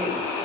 you.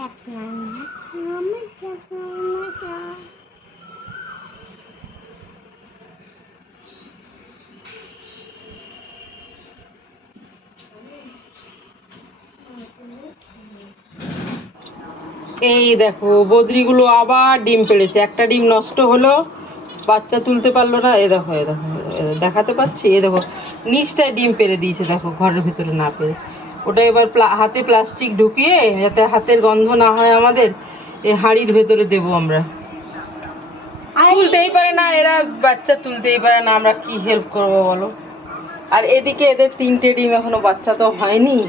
এই দেখো, বদ্রিগুলো আবার ডিম পেড়েছে। একটা ডিম নষ্ট হলো, বাচ্চা তুলতে পারল না। এ দেখো এ দেখো দেখাতে পাচ্ছি? এ দেখো, নিচটায় ডিম পেড়ে দিয়েছে, দেখো, ঘরের ভিতরে না পেরে। ওটা এবার প্লা- হাতে প্লাস্টিক ঢুকিয়ে যাতে হাতের গন্ধ না হয় আমাদের এই হাঁড়ির ভেতরে দেবো আমরা। তুলতেই পারে না এরা বাচ্চা তুলতেই পারে না আমরা কি হেল্প করব বলো? আর এদিকে এদের তিনটে ডিম এখনও বাচ্চা তো হয়নি।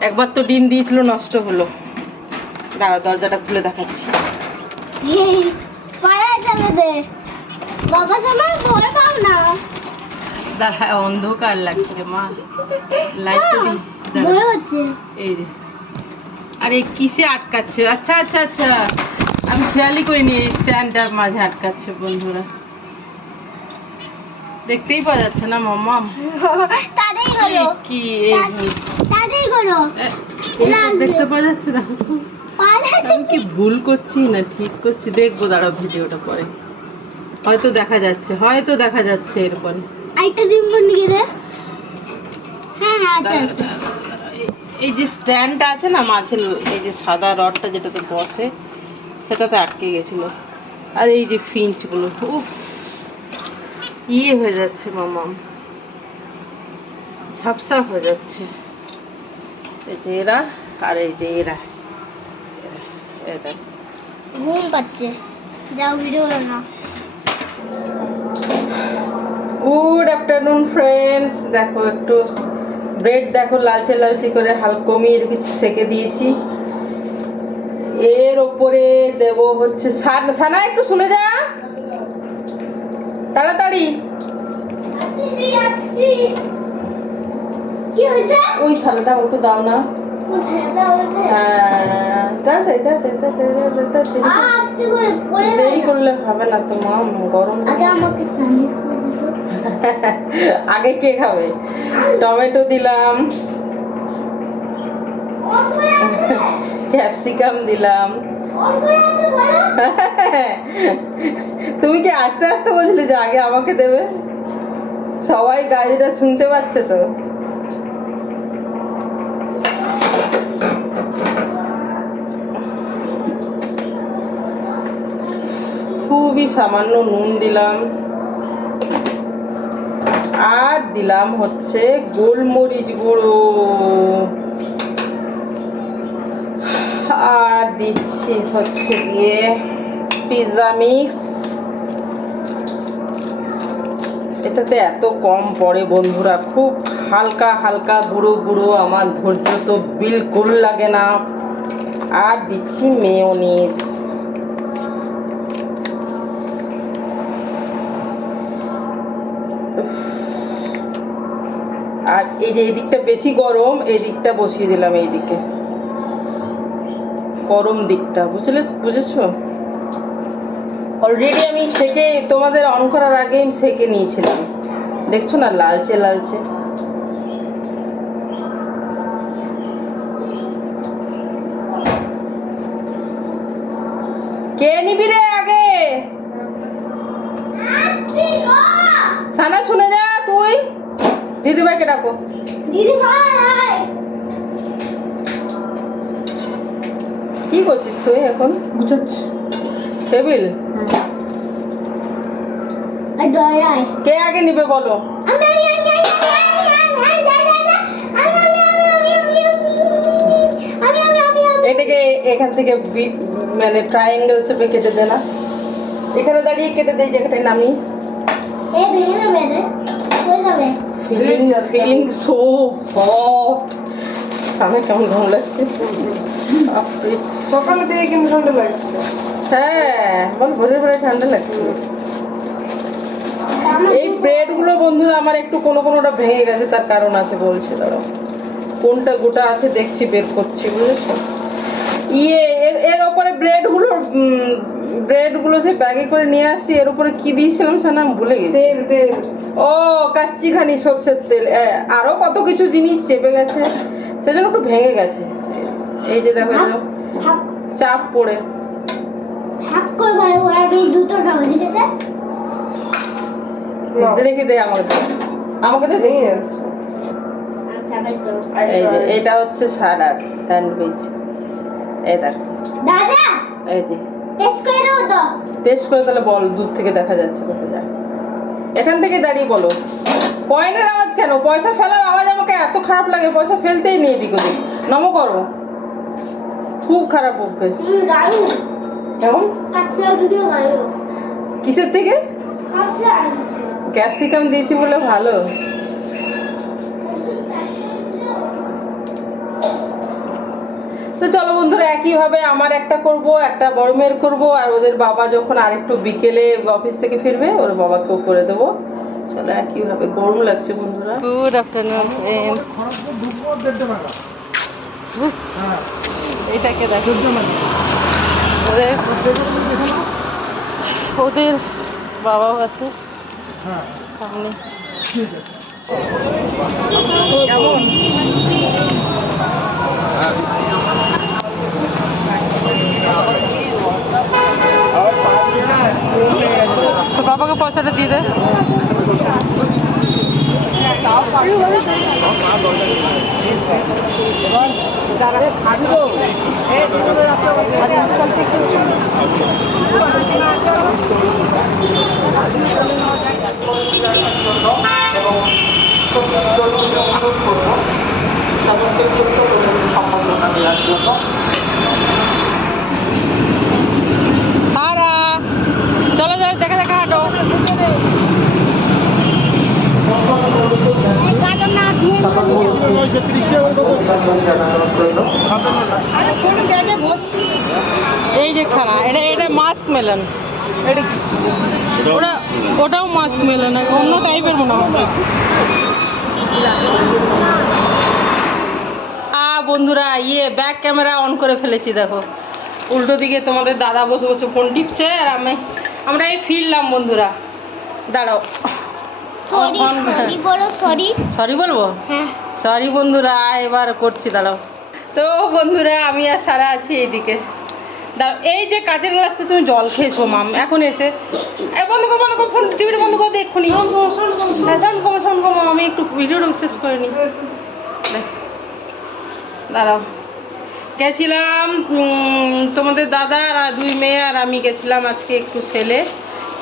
একবার তো ডিম দিয়েছিল নষ্ট হলো। দাঁড়া দরজাটা খুলে দেখাচ্ছি। বাবা তোমার ভয় পাও না। দাঁড়া অন্ধকার লাগছে মা। লাইট এই রে আরে কিসে আটকাচ্ছে? আচ্ছা আচ্ছা আচ্ছা। আমি খেয়ালই করিনি এই স্ট্যান্ডটার মাঝে আটকাচ্ছে বন্ধুরা। দেখতেই পাওয়া যাচ্ছে না মাম্মাম তাড়াতাড়ি করো কি এই তাড়াতাড়ি করো দেখতে পাওয়া যাচ্ছে দেখো তো আমি কি ভুল করছি না ঠিক করছি? দেখব দাঁড়াও ভিডিওটা পরে। হয়তো দেখা যাচ্ছে হয়তো দেখা যাচ্ছে এরপরে। আরেকটা ডিম কোন দিকে দে হ্যাঁ হ্যাঁ আচ্ছা আচ্ছা এই যে স্ট্যান্ডটা আছে না মাছের এই যে সাদা রডটা যেটাতে বসে সেটাতে আটকে গেছিল। আর এই যে ফিঞ্চগুলো উফ ইয়ে হয়ে যাচ্ছে মামাম ঝাপসা হয়ে যাচ্ছে। এই যে এরা আর এই যে এরা। ঘুম পাচ্ছে। যাও ভিডিও না গুড আফটারনুন ফ্রেন্ডস দেখো একটু ব্রেড দেখো লালচে লালচে করে হাল কমিয়ে রেখেছি সেকে দিয়েছি। এর ওপরে দেব হচ্ছে সান- একটু শুনে যা। তাড়াতাড়ি। ওই থালাটা একটু দাও না। হ্যাঁ, দেরি করলে হবে না তো মা গরম। আমাকে আগে কে খাবে? টমেটো দিলাম। ক্যাপসিকাম দিলাম। তুমি কি আস্তে আস্তে বলছিলে যে আগে আমাকে দেবে? সবাই গাড়িটা শুনতে পাচ্ছে তো। খুবই সামান্য নুন দিলাম। আর দিলাম হচ্ছে গোলমরিচ গুঁড়ো। আর দিচ্ছি হচ্ছে গিয়ে পিজা মিক্স। এটাতে এত কম পড়ে বন্ধুরা, খুব হালকা হালকা গুঁড়ো গুঁড়ো, আমার ধৈর্য তো বিলকুল লাগে না। আর দিচ্ছি মেয়োনিজ। আর এই যে এই দিকটা বেশি গরম এই দিকটা বসিয়ে দিলাম এই দিকে গরম দিকটা, বুঝলে, বুঝেছ? অলরেডি আমি সেকে তোমাদের অন করার আগে আমি সেকে নিয়েছিলাম। দেখছ না, লালচে লালচে। সবাইকে ডাকো দিদি ভাই কি করছিস তুই এখন গুছাচ্ছি টেবিল কে আগে নিবে বলো এটাকে এখান থেকে মানে ট্রায়াঙ্গেল সেপে কেটে দে না এখানে দাঁড়িয়ে কেটে দেয় জায়গাটায় নামি এ ভেঙে যাবে রে হয়ে যাবে ফিলিং ফিলিং সো হট সামনে কেমন ঘুম লাগছে। সকালে থেকে কিন্তু ঠান্ডা লাগছিল হ্যাঁ বল ভোরে ভোরে ঠান্ডা লাগছে। এই ব্রেডগুলো বন্ধুরা আমার একটু কোনো কোনোটা ভেঙে গেছে, তার কারণ আছে বলছে, দাঁড়াও। কোনটা গোটা আছে দেখছি, বের করছি, বুঝেছ? ইয়ে এর এর ওপরে ব্রেডগুলো ব্রেডগুলো সে ব্যাগে করে নিয়ে আসছি, এর উপরে কি দিয়েছিলাম সে নাম ভুলে গেছি। তেল তেল। ও কাচ্চি খানি সর্ষের তেল। আরও কত কিছু জিনিস চেপে গেছে। সেজন্য একটু ভেঙে গেছে। এই যে দেখো চাপ পড়ে। দেখে দে আমাকে আমাকে আচ্ছা যে এটা হচ্ছে সালাড স্যান্ডউইচ। এই দেখ। দাদা! এই যে। টেস্ট করে দেবো তো? টেস্ট করে তাহলে বল দূর থেকে দেখা যাচ্ছে কত যায়। এখান থেকে দাঁড়িয়ে বলো। কয়েনের আওয়াজ কেন? পয়সা ফেলার আওয়াজ আমাকে এত খারাপ লাগে পয়সা ফেলতেই নেই এদিক ওদিক। নম করো। খুব খারাপ অভ্যেস। কেমন? কিসের থেকে? ক্যাপসিকাম দিয়েছি বলে ভালো। তো চলো বন্ধুরা একইভাবে আমার একটা করব একটা বড় মেয়ের করব আর ওদের বাবা যখন আরেকটু বিকেলে অফিস থেকে ফিরবে ওর বাবাকেও করে দেবো। চলো একইভাবে গরম লাগছে বন্ধুরা। গুড আফটারনুন এটাকে দেখো। ওদের ওদের বাবাও আছে। হ্যাঁ সামনে। কেমন? তো বাবাকে পয়সাটা দিয়ে দে। সারা চলো যাও দেখা দেখা হাঁটো কাটো না দিয়ে এই যে খানা, এটা এটা মাস্ক মেলন। এটা ওটা ওটাও মাস্ক মেলন অন্য টাইপের মনে হয়। বন্ধুরা ইয়ে ব্যাক ক্যামেরা অন করে ফেলেছি, দেখো। উল্টো দিকে তোমাদের দাদা বসে বসে ফোন টিপছে, আর আমি আমরা এই ফিরলাম, বন্ধুরা। দাঁড়াও। সরি সরি বড় সরি। সরি বলব? হ্যাঁ। সরি বন্ধুরা এবার করছি দাঁড়াও। তো বন্ধুরা আমি আর সারা আছি এইদিকে। দাঁড়াও এই যে কাঁচের গ্লাসটা তুমি জল খেয়েছো মাম এখন এসে। বন্ধ কর বন্ধ কর ফোন টিভিটা বন্ধ করে এক্ষুনি। হ্যাঁ সাউন্ড কমো সাউন্ড কমো আমি একটু ভিডিওটা শেষ করে নিই দাঁড়াও। গেছিলাম তোমাদের দাদা আর দুই মেয়ে আর আমি গেছিলাম আজকে একটু সেলে।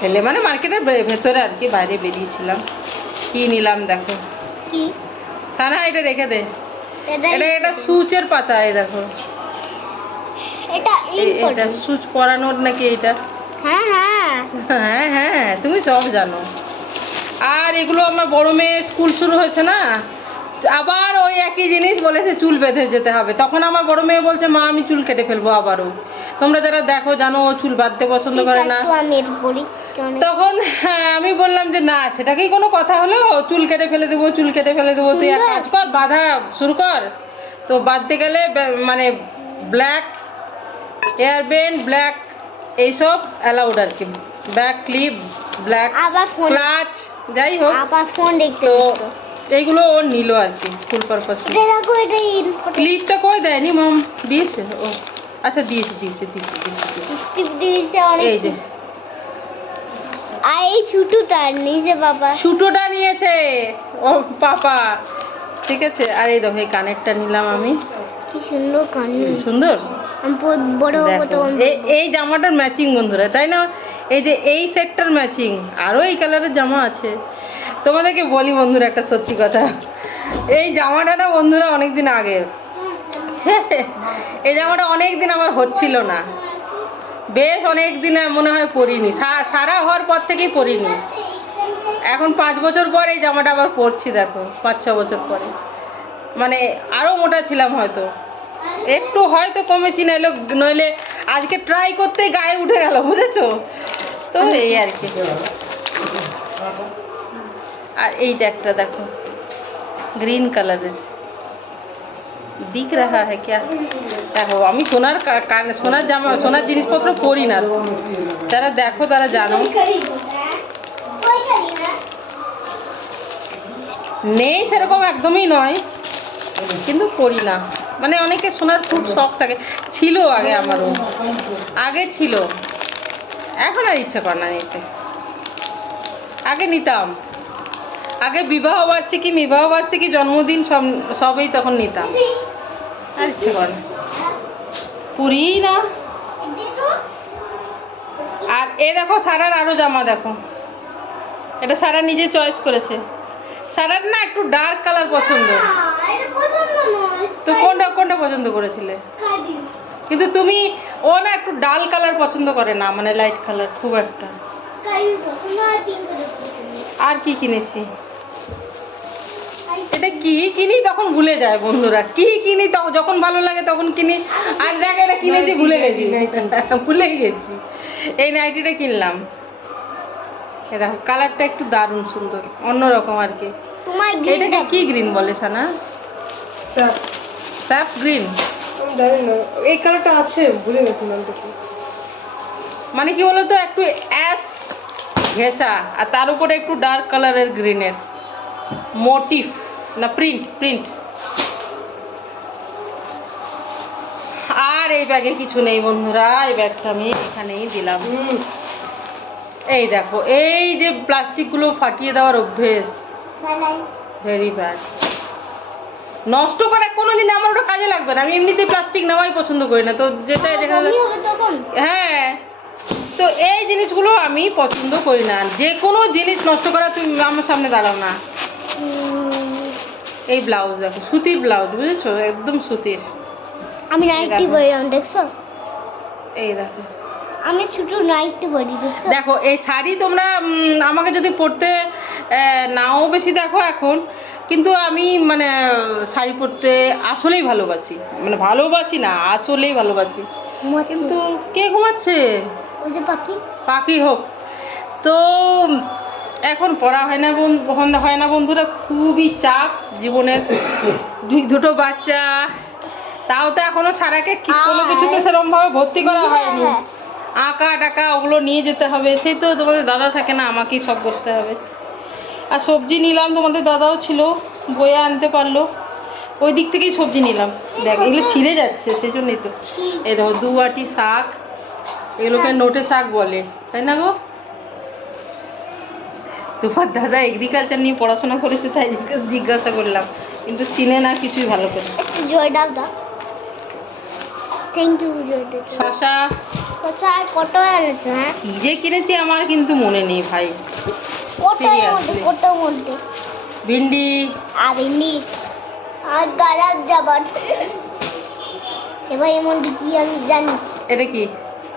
সেলে মানে মার্কেটের ভেতরে আর কি বাইরে বেরিয়েছিলাম। কি নিলাম দেখো। কি? সানা এটা রেখে দে। এটা এটা সুচের পাতা এই দেখো। এটা এটা সুচ পরানোর নাকি এটা হ্যাঁ হ্যাঁ। হ্যাঁ হ্যাঁ তুমি সব জানো। আর এগুলো আমার বড় মেয়ে স্কুল শুরু হয়েছে না? আবার ওই একই জিনিস বলেছে চুল বেঁধে যেতে হবে। তখন আমার বড় মেয়ে বলছে মা আমি চুল কেটে ফেলব আবারও। তোমরা যারা দেখো জানো ও চুল বাঁধতে পছন্দ করে না। তখন হ্যাঁ, আমি বললাম যে না সেটা কি কোনো কথা হলো চুল কেটে ফেলে দেবো চুল কেটে ফেলে দেবো তুই এক কাজ কর বাধা শুরু কর। তো বাঁধতে গেলে মানে ব্ল্যাক এয়ার বেন্ড ব্ল্যাক এইসব অ্যালাউড আর কি। ব্যাক ক্লিপ ব্ল্যাক ক্লাচ যাই হোক। আবার ফোন দেখতে তো এইগুলো ও নিল আর কি স্কুল পারপাস ক্লিপটা কই দেয়নি মাম? দিয়েছে ও। আচ্ছা দিয়েছে দিয়েছে দিয়েছে দিয়েছে, এই যে। আর এই ছুটুটা নিচে বাবা। সুটোটা নিয়েছে। ও পাপা। ঠিক আছে আর এই দেখো এই কানেরটা নিলাম আমি। কি সুন্দর কান সুন্দর? বড় এই জামাটার ম্যাচিং বন্ধুরা তাই না? এই যে এই সেটটার ম্যাচিং আরও এই কালারের জামা আছে। তোমাদেরকে বলি বন্ধুরা একটা সত্যি কথা। এই জামাটা না বন্ধুরা অনেক দিন আগের এই জামাটা অনেক দিন আমার হচ্ছিল না। বেশ অনেক দিন মনে হয় পরিনি। সারা হওয়ার পর থেকেই পরিনি। এখন পাঁচ বছর পর এই জামাটা আবার পরছি দেখো, পাঁচ, ছ বছর পরে। মানে আরও মোটা ছিলাম হয়তো। একটু হয়তো কমেছি, নাইলে, নইলে আজকে ট্রাই করতে গায়ে উঠে গেল, বুঝেছ? তো এই আর কি। আর এইটা একটা দেখো গ্রিন কালারের দিক রাহা হ্যাঁ ক্যা দেখো, আমি সোনার কান- সোনার জামা সোনার জিনিসপত্র পরি না। যারা দেখো, তারা জানো। নেই সেরকম একদমই নয়, কিন্তু করি না। মানে অনেকে সোনার খুব শখ থাকে। ছিল আগে আমারও। আগে ছিল। এখন আর ইচ্ছা করে না নিতে। আগে নিতাম। আগে বিবাহ বার্ষিকী বিবাহ বার্ষিকী জন্মদিন সব সবই তখন নিতাম। আর ইচ্ছে করে না। পুরি না। আর এ দেখো সারার আরও জামা দেখো। এটা সারা নিজে চয়েস করেছে। সারার না একটু ডার্ক কালার পছন্দ। তো কোনটা কোনটা পছন্দ করেছিলে? কিন্তু তুমি ও না একটু ডাল কালার পছন্দ করে না মানে লাইট কালার খুব একটা। আর কি কিনেছি? এটা কি কিনি তখন ভুলে যায় বন্ধুরা। কি কিনি তখন যখন ভালো লাগে তখন কিনি। আর দেখ এটা কিনেছি ভুলে গেছি। ভুলে গেছি। এই নাইটিটা কিনলাম। এ দেখো কালারটা একটু দারুণ সুন্দর অন্যরকম আর কি। তোমার এটাকে কি গ্রিন বলে সানা? স্যাপ। গ্রিন এই কালারটা আছে ভুলে গেছি নামটা কি। মানে কি বলতো একটু অ্যাশ ঘেঁষা আর তার উপরে একটু ডার্ক কালারের গ্রিনের মোটিভ না প্রিন্ট প্রিন্ট আর এই ব্যাগে কিছু নেই বন্ধুরা এই ব্যাগটা আমি এখানেই দিলাম। এই দেখো এই যে প্লাস্টিকগুলো ফাটিয়ে দেওয়ার অভ্যেস। ভেরি ব্যাড নষ্ট করে কোনোদিন আমার ওটা কাজে লাগবে না। আমি এমনিতেই প্লাস্টিক নেওয়াই পছন্দ করি না। তো যেটা যেখানে তখন হ্যাঁ। তো এই জিনিসগুলো আমি পছন্দ করি না। যে কোনো জিনিস নষ্ট করা তুমি আমার সামনে দাঁড়াও না। এই ব্লাউজ দেখো সুতির ব্লাউজ বুঝেছ? একদম সুতির। আমি নাইটি দেখো। পরি দেখছ? এই দেখো। আমি ছোট নাইটি পরি দেখছ? দেখো এই শাড়ি তোমরা আমাকে যদি পরতে নাও বেশি দেখো এখন। কিন্তু আমি মানে শাড়ি পরতে আসলেই ভালোবাসি। মানে ভালোবাসি না আসলেই ভালোবাসি। কিন্তু কে ঘুমাচ্ছে? পাখি। পাখি হোক। তো এখন পড়া হয় না বন- বন্ধ- হয় না বন্ধুরা খুবই চাপ জীবনের। দুই দুটো বাচ্চা। তাও তো এখনও সারাকে কোনো কিছুতে সেরকম ভাবে ভর্তি করা হয়নি। হ্যাঁ। আঁকা টাকা ওগুলো নিয়ে যেতে হবে। সেই তো তোমাদের দাদা থাকে না আমাকেই সব করতে হবে। আর সবজি নিলাম তোমাদের দাদাও ছিল বয়ে আনতে পারল। ওই দিক থেকেই সবজি নিলাম। দেখ এগুলো ছিঁড়ে যাচ্ছে সেই জন্যই তো এই দেখো দু আটি শাক এগুলোকে নোটে শাক বলে তাই না গো? তোমার দাদা এগ্রিকালচার নিয়ে পড়াশোনা করেছে তাই জিজ্ঞাসা- করলাম। কিন্তু চিনে না কিছুই ভালো করে। একটু জয় ডাল দাও। থ্যাংক ইউ জয় দিতে শশা। কত এনেছো হ্যাঁ? কি যে কিনেছি আমার কিন্তু মনে নেই ভাই। কত মধ্যে কত মধ্যে ভিন্ডি। আর এমনি আর গারাজ যাবার। এবার মধ্যে কি আমি জানি? এটা কি?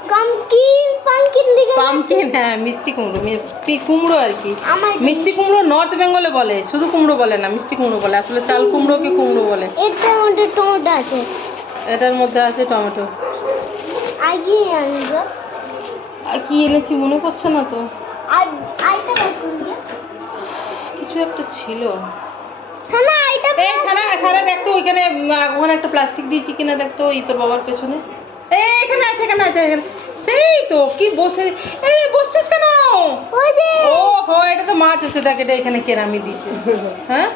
কামকিন পামকিন দিকে পামকিন হ্যাঁ মিষ্টি কুমড়ো মি- পি- কুমড়ো আর কি? মিষ্টি কুমড়ো নর্থ বেঙ্গলে বলে শুধু কুমড়ো বলে না মিষ্টি কুমড়ো বলে। আসলে চাল কুমড়োকে কুমড়ো বলে। এটার মধ্যে টমেটো আছে। এটার মধ্যে আছে টমেটো। আগে আনব? আর কি এনেছি মনে পড়ছে না তো। আর আইটা কিছু একটা ছিল। সানা আইটা এই সারা দেখতো ওইখানে ওখানে একটা প্লাস্টিক দিয়েছি কিনা দেখতো এই তোর বাবার পেছনে। এই এখানে আছে এখানে আছে এখানে। সেই তো কি বসে? এই বসছিস কেন? ওই ও হো এটা তো মাছ আছে দেখ এটা এখানে কেরামি দিচ্ছে। হ্যাঁ?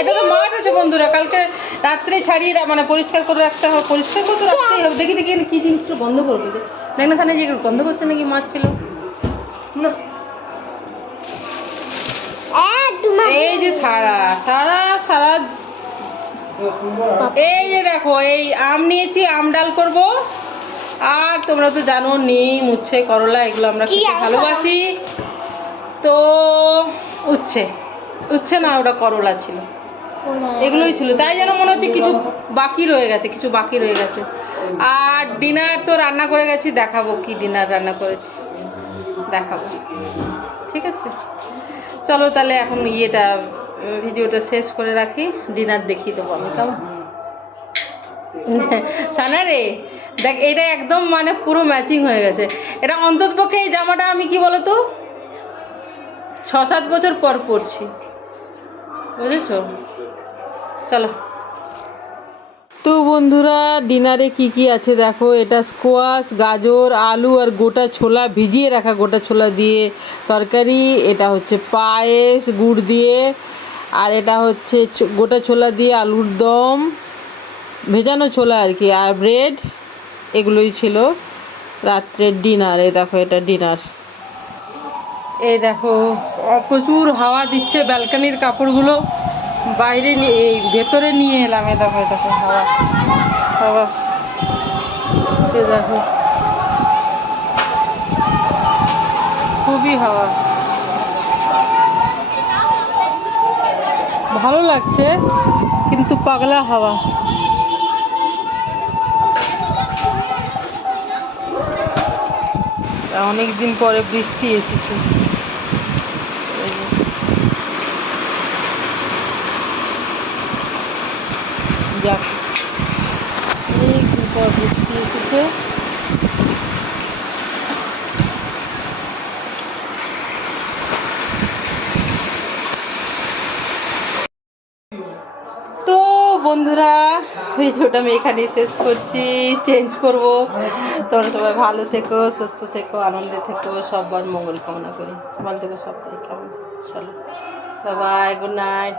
এটা তো মাছ আছে বন্ধুরা কালকে রাত্রে ছাড়িয়ে মানে পরিষ্কার করে রাখতে হবে পরিষ্কার করে তো রাখতেই হবে। দেখি দেখি কি জিনিসটা গন্ধ করবে। দেখ না থানে যে গন্ধ করছে নাকি মাছ ছিল? না। এই যে সারা সারা সারা। এই যে দেখো এই আম নিয়েছি আম ডাল করব। আর তোমরা তো জানো নিম উচ্ছে করলা এগুলো আমরা খেতে ভালোবাসি। তো উচ্ছে উচ্ছে না ওটা করলা ছিল। এগুলোই ছিল। তাই যেন মনে হচ্ছে কিছু বাকি রয়ে গেছে কিছু বাকি রয়ে গেছে। আর ডিনার তো রান্না করে গেছি দেখাবো কি ডিনার রান্না করেছি। দেখাবো। ঠিক আছে? চলো তাহলে এখন ইয়েটা ভিডিওটা শেষ করে রাখি। ডিনার দেখিয়ে দেবো আমি কেমন? সানা রে। দেখ, এটা একদম মানে পুরো ম্যাচিং হয়ে গেছে। এটা অন্তত পক্ষে এই জামাটা আমি কি বলতো? ছ সাত বছর পর পরছি। বুঝেছ? চলো। তো বন্ধুরা ডিনারে কি কি আছে দেখো? এটা স্কোয়াশ গাজর, আলু আর গোটা ছোলা ভিজিয়ে রাখা গোটা ছোলা দিয়ে তরকারি। এটা হচ্ছে পায়েস, গুড় দিয়ে। আর এটা হচ্ছে গোটা ছোলা দিয়ে আলুর দম। ভেজানো ছোলা আর কি, আর ব্রেড এগুলোই ছিল রাত্রের ডিনার। এই দেখো, এটা ডিনার। এই দেখো প্রচুর হাওয়া দিচ্ছে ব্যালকানির কাপড়গুলো। বাইরে এই ভেতরে নিয়ে এলাম, এই দেখো দেখো, হাওয়া। হাওয়া। এই দেখো। খুবই হাওয়া। ভালো লাগছে, কিন্তু পাগলা হাওয়া। অনেক দিন পরে বৃষ্টি এসেছে। যাক অনেকদিন পর বৃষ্টি এসেছে তো বন্ধুরা ভিডিওটা আমি এখানেই শেষ করছি। চেঞ্জ করব। তোমরা সবাই ভালো থেকো, সুস্থ থেকো, আনন্দে থেকো, সবার মঙ্গল কামনা করি। ভালো থেকে সবাই কেমন চলো বাই গুড নাইট